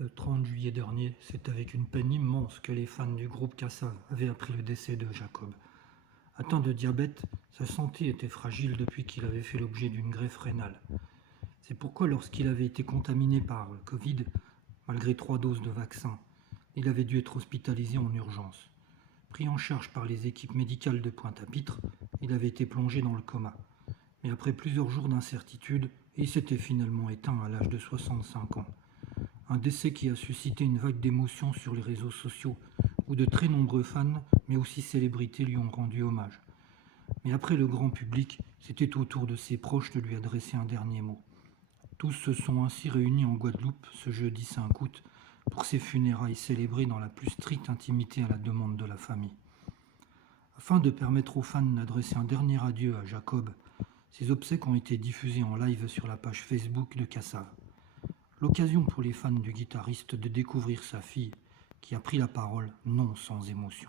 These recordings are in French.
Le 30 juillet dernier, c'est avec une peine immense que les fans du groupe Kassav avaient appris le décès de Jacob. Atteint de diabète, sa santé était fragile depuis qu'il avait fait l'objet d'une greffe rénale. C'est pourquoi lorsqu'il avait été contaminé par le Covid, malgré 3 doses de vaccin, il avait dû être hospitalisé en urgence. Pris en charge par les équipes médicales de Pointe-à-Pitre, il avait été plongé dans le coma. Mais après plusieurs jours d'incertitude, il s'était finalement éteint à l'âge de 65 ans. Un décès qui a suscité une vague d'émotions sur les réseaux sociaux, où de très nombreux fans, mais aussi célébrités, lui ont rendu hommage. Mais après le grand public, c'était au tour de ses proches de lui adresser un dernier mot. Tous se sont ainsi réunis en Guadeloupe ce jeudi 5 août pour ses funérailles célébrées dans la plus stricte intimité à la demande de la famille. Afin de permettre aux fans d'adresser un dernier adieu à Jacob, ses obsèques ont été diffusées en live sur la page Facebook de Kassav. L'occasion pour les fans du guitariste de découvrir sa fille, qui a pris la parole, non sans émotion.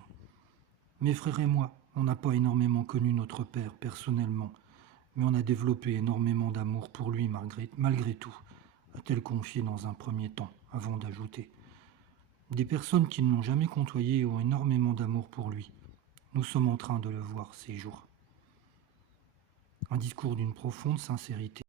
Mes frères et moi, on n'a pas énormément connu notre père personnellement, mais on a développé énormément d'amour pour lui malgré tout, a-t-elle confié dans un premier temps, avant d'ajouter. Des personnes qui ne l'ont jamais côtoyé ont énormément d'amour pour lui. Nous sommes en train de le voir ces jours. Un discours d'une profonde sincérité.